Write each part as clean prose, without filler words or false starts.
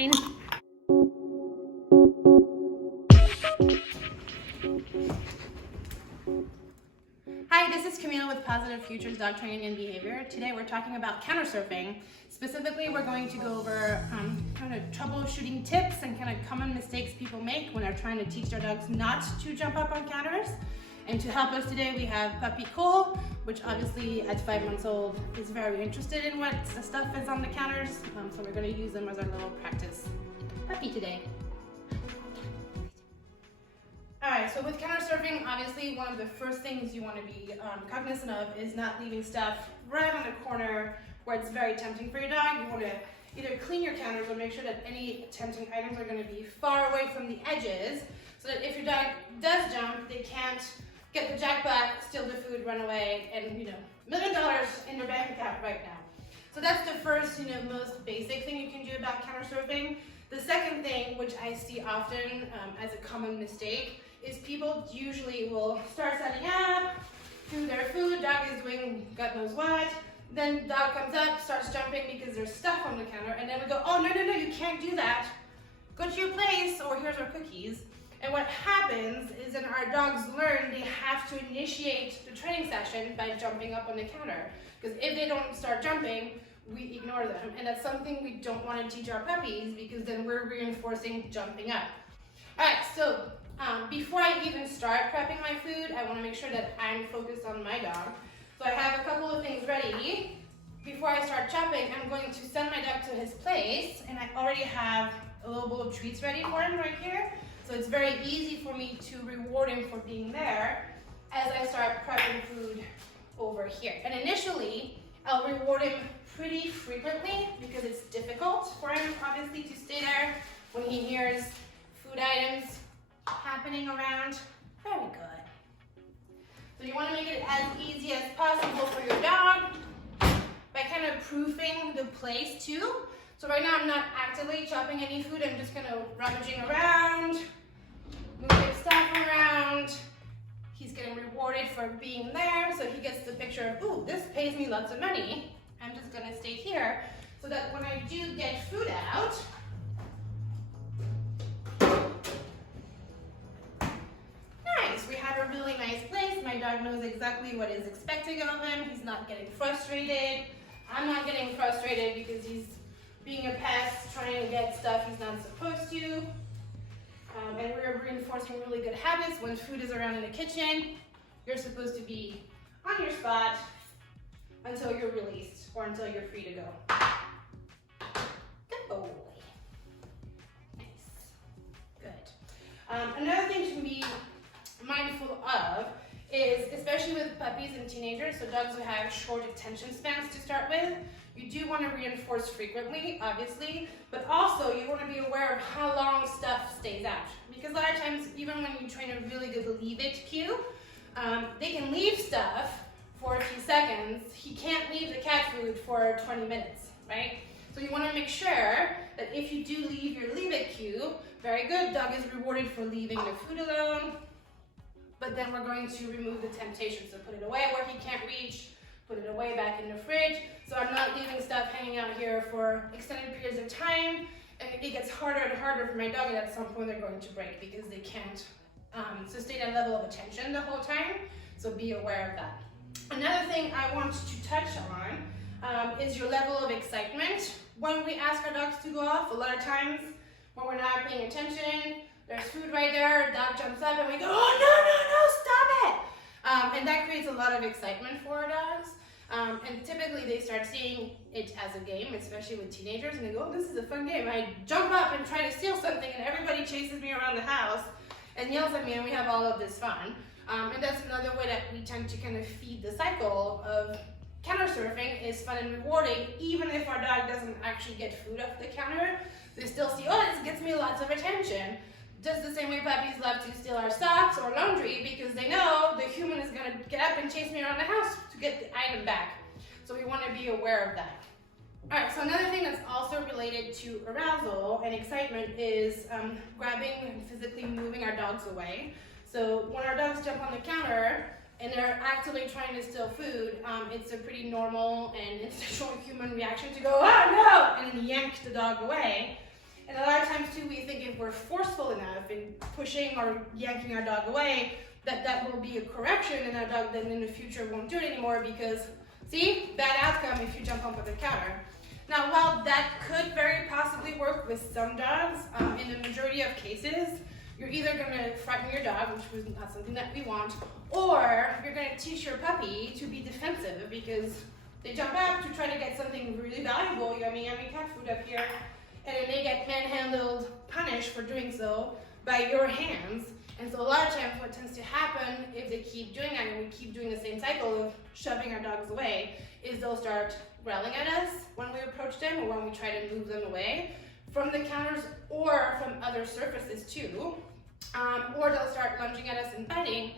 fine. Hi, this is Camille with Positive Futures Dog Training and Behavior. Today we're talking about counter surfing. Specifically, we're going to go over kind of troubleshooting tips and kind of common mistakes people make when they're trying to teach their dogs not to jump up on counters. And to help us today, we have puppy Cole, which obviously at 5 months old is very interested in what the stuff is on the counters. So we're going to use them as our little practice puppy today. Alright, so with counter surfing, obviously one of the first things you want to be cognizant of is not leaving stuff right on the corner where it's very tempting for your dog. You want to either clean your counters or make sure that any tempting items are going to be far away from the edges so that if your dog does jump, they can't get the jackpot, steal the food, run away, and $1 million in their bank account right now. So that's the first, most basic thing you can do about counter surfing. The second thing, which I see often as a common mistake, is people usually will start setting up, do their food, dog is doing God knows what, then dog comes up, starts jumping because there's stuff on the counter, and then we go, oh, no, you can't do that. Go to your place, or here's our cookies. And what happens is that our dogs learn they have to initiate the training session by jumping up on the counter. Because if they don't start jumping, we ignore them. And that's something we don't want to teach our puppies because then we're reinforcing jumping up. All right, so before I even start prepping my food, I want to make sure that I'm focused on my dog. So I have a couple of things ready. Before I start chopping, I'm going to send my dog to his place, and I already have a little bowl of treats ready for him right here. So it's very easy for me to reward him for being there as I start prepping food over here. And initially, I'll reward him pretty frequently because it's difficult for him, obviously, to stay there when he hears food items happening around. Very good. So you want to make it as easy as possible for your dog by kind of proofing the place too. So right now I'm not actively chopping any food, I'm just kind of rummaging around, moving stuff around. He's getting rewarded for being there, so he gets the picture of, ooh, this pays me lots of money. I'm just gonna stay here so that when I do get food out, nice, we have a really nice place. My dog knows exactly what is expected of him. He's not getting frustrated. I'm not getting frustrated because he's being a pest, trying to get stuff he's not supposed to. And we're reinforcing really good habits. When food is around in the kitchen, you're supposed to be on your spot until you're released or until you're free to go. Good boy. Nice. Good. Another thing to be mindful of is, especially with puppies and teenagers, so dogs who have short attention spans to start with, you do want to reinforce frequently, obviously, but also you want to be aware of how long stuff stays out. Because a lot of times, even when you train a really good leave it cue, they can leave stuff for a few seconds. He can't leave the cat food for 20 minutes, right? So you want to make sure that if you do leave your leave it cue, very good, dog is rewarded for leaving the food alone, but then we're going to remove the temptation. So put it away where he can't reach, put it away back in the fridge. So I'm not leaving stuff hanging out here for extended periods of time. And it gets harder and harder for my dog, and at some point they're going to break because they can't sustain that level of attention the whole time. So be aware of that. Another thing I want to touch on is your level of excitement. When we ask our dogs to go off, a lot of times when we're not paying attention, there's food right there, dog jumps up and we go, oh no, stop it! And that creates a lot of excitement for our dogs. And typically they start seeing it as a game, especially with teenagers, and they go, oh, this is a fun game. I jump up and try to steal something and everybody chases me around the house and yells at me and we have all of this fun. And that's another way that we tend to kind of feed the cycle of counter surfing is fun and rewarding. Even if our dog doesn't actually get food off the counter, they still see, oh, this gets me lots of attention. Just the same way puppies love to steal our socks or laundry because they know the human is going to get up and chase me around the house to get the item back. So we want to be aware of that. All right, so another thing that's also related to arousal and excitement is grabbing and physically moving our dogs away. So when our dogs jump on the counter and they're actively trying to steal food, it's a pretty normal and instinctual human reaction to go, oh no, and then yank the dog away. And a lot of times too, we think if we're forceful enough in pushing or yanking our dog away, that will be a correction, and our dog then in the future won't do it anymore because, see, bad outcome if you jump onto the counter. Now, while that could very possibly work with some dogs, in the majority of cases, you're either going to frighten your dog, which was not something that we want, or you're going to teach your puppy to be defensive because they jump up to try to get something really valuable, yummy, yummy cat food up here, and then they get manhandled, punished for doing so by your hands. And so a lot of times what tends to happen if they keep doing that and we keep doing the same cycle of shoving our dogs away is they'll start growling at us when we approach them or when we try to move them away from the counters or from other surfaces too. Or they'll start lunging at us and biting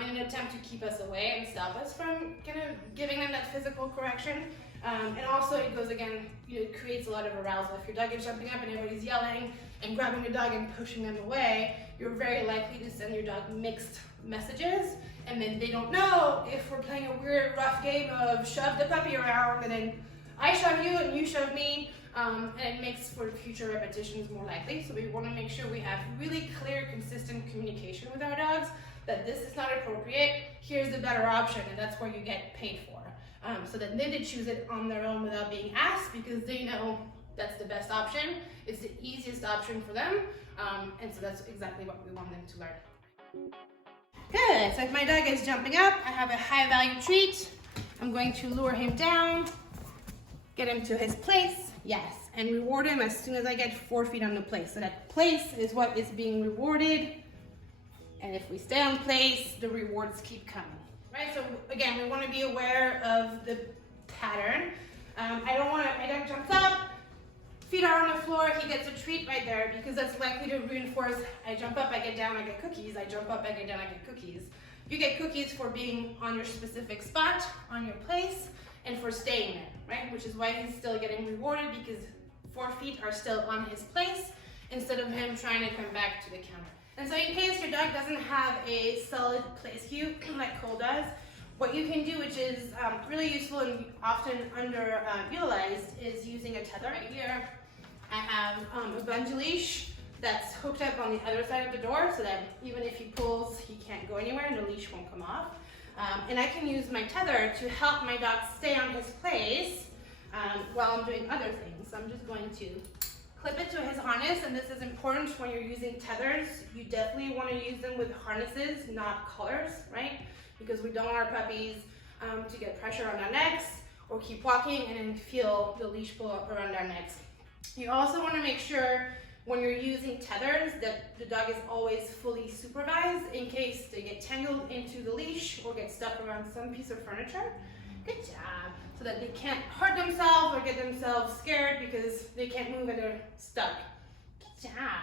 in an attempt to keep us away and stop us from kind of giving them that physical correction. And also it goes again, it creates a lot of arousal. If your dog is jumping up and everybody's yelling and grabbing your dog and pushing them away, you're very likely to send your dog mixed messages, and then they don't know if we're playing a weird rough game of shove the puppy around and then I shove you and you shove me, and it makes for future repetitions more likely. So we want to make sure we have really clear, consistent communication with our dogs that this is not appropriate, here's the better option, and that's where you get paid for. So that then they choose it on their own without being asked because they know that's the best option, it's the easiest option for them, and so that's exactly what we want them to learn. Good, so if my dog is jumping up, I have a high value treat. I'm going to lure him down, get him to his place, yes, and reward him as soon as I get 4 feet on the place. So that place is what is being rewarded, and if we stay on place, the rewards keep coming. Right, so again, we want to be aware of the pattern. I don't want to, my dog jumps up, feet are on the floor, he gets a treat right there because that's likely to reinforce, I jump up, I get down, I get cookies, I jump up, I get down, I get cookies. You get cookies for being on your specific spot, on your place, and for staying there, right? Which is why he's still getting rewarded because 4 feet are still on his place instead of him trying to come back to the counter. And so in case your dog doesn't have a solid place cue like Cole does, what you can do, which is really useful and often underutilized, is using a tether. Right here, I have a bungee leash that's hooked up on the other side of the door so that even if he pulls, he can't go anywhere and the leash won't come off. And I can use my tether to help my dog stay on his place while I'm doing other things. So I'm just going to clip it to his harness, and this is important when you're using tethers. You definitely want to use them with harnesses, not collars, right? Because we don't want our puppies to get pressure on their necks or keep walking and then feel the leash pull up around their necks. You also want to make sure when you're using tethers that the dog is always fully supervised in case they get tangled into the leash or get stuck around some piece of furniture. Good job. So that they can't hurt themselves or get themselves scared because they can't move and they're stuck. Good job.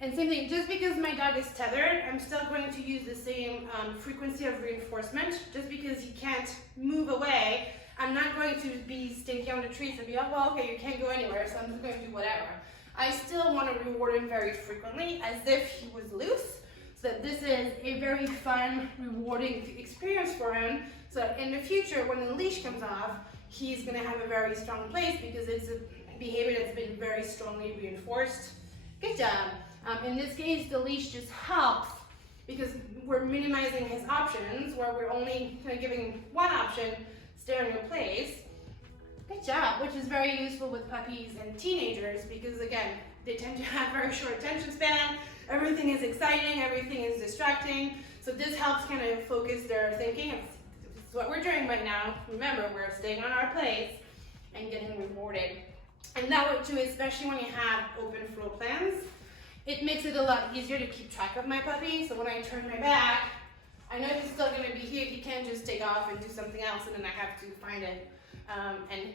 And same thing, just because my dog is tethered, I'm still going to use the same frequency of reinforcement. Just because he can't move away, I'm not going to be stinky on the trees and be, oh, well, okay, you can't go anywhere, so I'm just going to do whatever. I still want to reward him very frequently as if he was loose, so that this is a very fun, rewarding experience for him, so that in the future, when the leash comes off, he's going to have a very strong place because it's a behavior that's been very strongly reinforced. Good job. In this case, the leash just helps because we're minimizing his options, where we're only kind of giving him one option, stay on your place. Good job, which is very useful with puppies and teenagers because, again, they tend to have very short attention span. Everything is exciting, everything is distracting. So this helps kind of focus their thinking. This is what we're doing right now. Remember, we're staying on our place and getting rewarded. And that way too, especially when you have open flow plans, it makes it a lot easier to keep track of my puppy. So when I turn my back, I know he's still going to be here. He can't just take off and do something else and then I have to find it and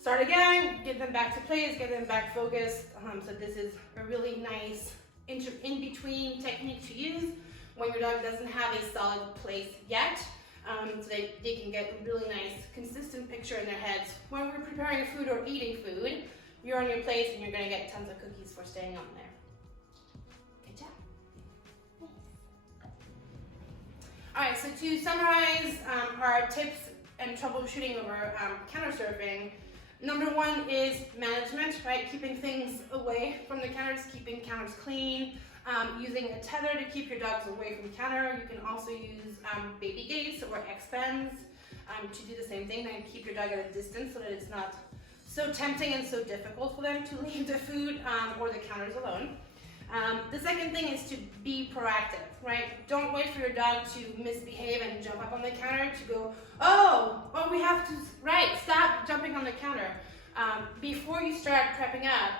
start again, get them back to place, get them back focused. So this is a really nice in-between technique to use when your dog doesn't have a solid place yet. So they can get a really nice, consistent picture in their heads. When we're preparing food or eating food, you're on your place and you're going to get tons of cookies for staying on there. Good job. All right, so to summarize our tips and troubleshooting over counter surfing, Number one is management, right? Keeping things away from the counters, keeping counters clean, using a tether to keep your dogs away from the counter. You can also use baby gates or X-Pens to do the same thing, and keep your dog at a distance so that it's not so tempting and so difficult for them to leave the food or the counters alone. The second thing is to be proactive, right? Don't wait for your dog to misbehave and jump up on the counter to go, oh, we have to, right, stop jumping on the counter. Before you start prepping up,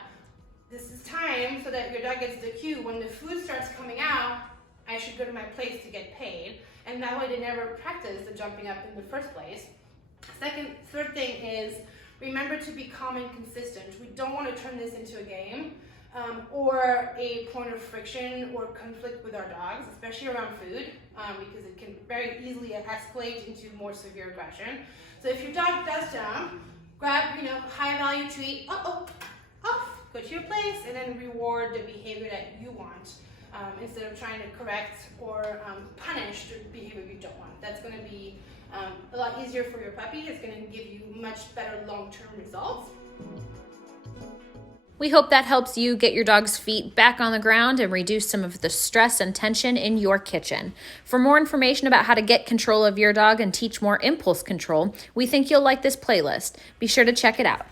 this is time so that your dog gets the cue. When the food starts coming out, I should go to my place to get paid. And that way they never practice the jumping up in the first place. Third thing is remember to be calm and consistent. We don't want to turn this into a game. Or a point of friction or conflict with our dogs, especially around food, because it can very easily escalate into more severe aggression. So if your dog does jump, grab, high value treat, off, go to your place, and then reward the behavior that you want, instead of trying to correct or punish the behavior you don't want. That's going to be a lot easier for your puppy. It's going to give you much better long-term results. We hope that helps you get your dog's feet back on the ground and reduce some of the stress and tension in your kitchen. For more information about how to get control of your dog and teach more impulse control, we think you'll like this playlist. Be sure to check it out.